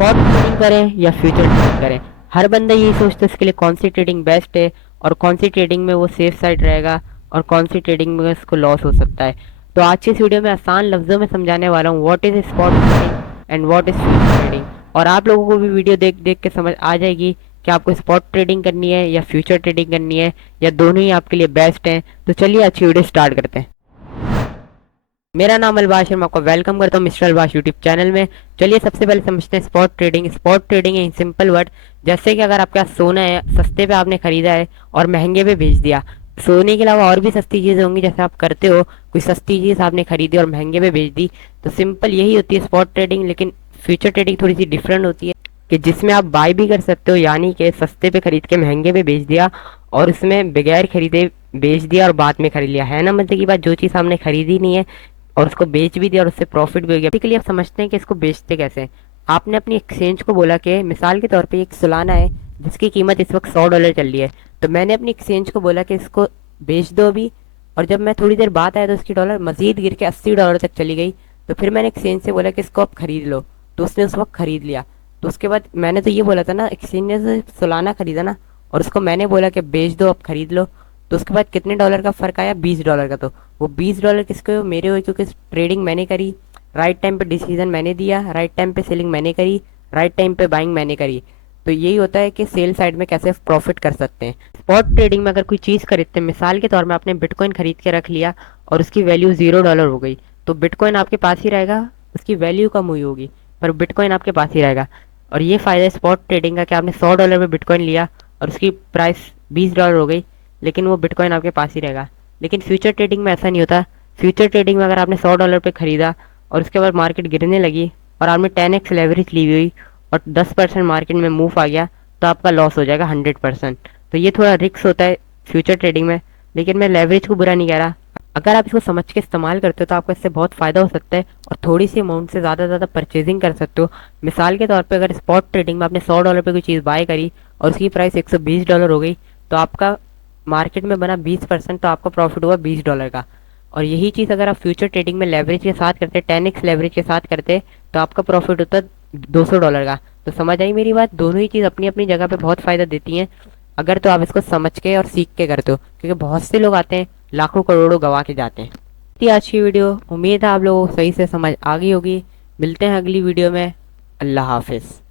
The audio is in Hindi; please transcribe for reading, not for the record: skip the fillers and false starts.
स्पॉट ट्रेडिंग करें या फ्यूचर ट्रेडिंग करें, हर बंदा यही सोचता है इसके लिए कौन सी ट्रेडिंग बेस्ट है और कौन सी ट्रेडिंग में वो सेफ साइड रहेगा और कौन सी ट्रेडिंग में उसको लॉस हो सकता है। तो आज की इस वीडियो में आसान लफ्ज़ों में समझाने वाला हूँ what is spot trading and what is future trading. और आप लोगों को भी वीडियो देख देख के समझ आ जाएगी कि आपको स्पॉट ट्रेडिंग करनी है या फ्यूचर ट्रेडिंग करनी है या दोनों ही आपके लिए बेस्ट हैं। तो चलिए अच्छी वीडियो स्टार्ट करते हैं। मेरा नाम अलबाश है, मैं आपको वेलकम करता हूँ मिस्टर अलबाश यूट्यूब चैनल में। चलिए सबसे पहले समझते हैं spot trading. Spot trading in simple word, जैसे कि अगर आपके पास सोना है, सस्ते पे आपने खरीदा है और महंगे पे बेच दिया। सोने के अलावा और भी सस्ती चीज़ें होंगी जैसे आप करते हो, कोई सस्ती चीज़ आपने खरीदी और महंगे पे बेच दी। तो सिंपल यही होती है स्पॉट ट्रेडिंग। लेकिन फ्यूचर ट्रेडिंग थोड़ी सी डिफरेंट होती है कि जिसमें आप बाय भी कर सकते हो, यानी कि सस्ते पे खरीद के महंगे पे बेच दिया और उसमें बगैर खरीदे बेच दिया और बाद में खरीद लिया। है ना मजे की बात, जो चीज़ आपने खरीदी नहीं है और उसको बेच भी दिया और उससे प्रॉफिट भी हो गया। बेसिकली आप समझते हैं कि इसको बेचते कैसे हैं। आपने अपनी एक्सचेंज को बोला कि मिसाल के तौर पे एक सोलाना है जिसकी कीमत इस वक्त $100 चल रही है, तो मैंने अपनी एक्सचेंज को बोला कि इसको बेच दो अभी। और जब मैं थोड़ी देर बाद आया तो इसकी डॉलर मजीद गिर के $80 तक चली गई। तो फिर मैंने एक्सचेंज से बोला कि इसको आप खरीद लो, तो उसने उस वक्त खरीद लिया। तो उसके बाद मैंने तो ये बोला था ना, एक्सचेंज ने से सोलाना खरीदा ना, और उसको मैंने बोला कि बेच दो अब खरीद लो। तो उसके बाद कितने डॉलर का फ़र्क आया? $20 का। तो वो $20 किसके हुए? मेरे हुए, क्योंकि ट्रेडिंग मैंने करी, राइट टाइम पे डिसीजन मैंने दिया, राइट टाइम पे सेलिंग मैंने करी, राइट टाइम पे बाइंग मैंने करी। तो यही होता है कि सेल साइड में कैसे प्रॉफिट कर सकते हैं। स्पॉट ट्रेडिंग में अगर कोई चीज़ खरीदते हैं, मिसाल के तौर में आपने बिटकॉइन खरीद के रख लिया और उसकी वैल्यू $0 हो गई, तो बिटकॉइन आपके पास ही रहेगा, उसकी वैल्यू कम हुई होगी पर बिटकॉइन आपके पास ही रहेगा। और ये फ़ायदा है स्पॉट ट्रेडिंग का कि आपने $100 में बिटकॉइन लिया और उसकी प्राइस $20 हो गई, लेकिन वो बिटकॉइन आपके पास ही रहेगा। लेकिन फ्यूचर ट्रेडिंग में ऐसा नहीं होता। फ्यूचर ट्रेडिंग में अगर आपने $100 पे खरीदा और उसके बाद मार्केट गिरने लगी और आपने 10x लेवरेज ली हुई और 10% मार्केट में मूव आ गया, तो आपका लॉस हो जाएगा 100%। तो ये थोड़ा रिस्क होता है फ्यूचर ट्रेडिंग में। लेकिन मैं लेवरेज को बुरा नहीं कह रहा, अगर आप इसको समझ के इस्तेमाल करते हो तो आपको इससे बहुत फ़ायदा हो सकता है और थोड़ी सी अमाउंट से ज़्यादा परचेजिंग कर सकते हो। मिसाल के तौर पे अगर स्पॉट ट्रेडिंग में आपने $100 पे कोई चीज़ बाय करी और उसकी प्राइस $120 हो गई, तो आपका मार्केट में बना 20%, तो आपका प्रॉफिट हुआ $20 का। और यही चीज़ अगर आप फ्यूचर ट्रेडिंग में लेवरेज के साथ करते, 10x लेवरेज के साथ करते, तो आपका प्रॉफिट होता $200 का। तो समझ आई मेरी बात? दोनों ही चीज़ अपनी अपनी जगह पे बहुत फ़ायदा देती हैं, अगर तो आप इसको समझ के और सीख के करते हो। क्योंकि बहुत से लोग आते हैं लाखों करोड़ों गवा के जाते हैं। थी आज की वीडियो, उम्मीद है आप लोगों को सही से समझ आ गई होगी। मिलते हैं अगली वीडियो में। अल्लाह हाफिज़।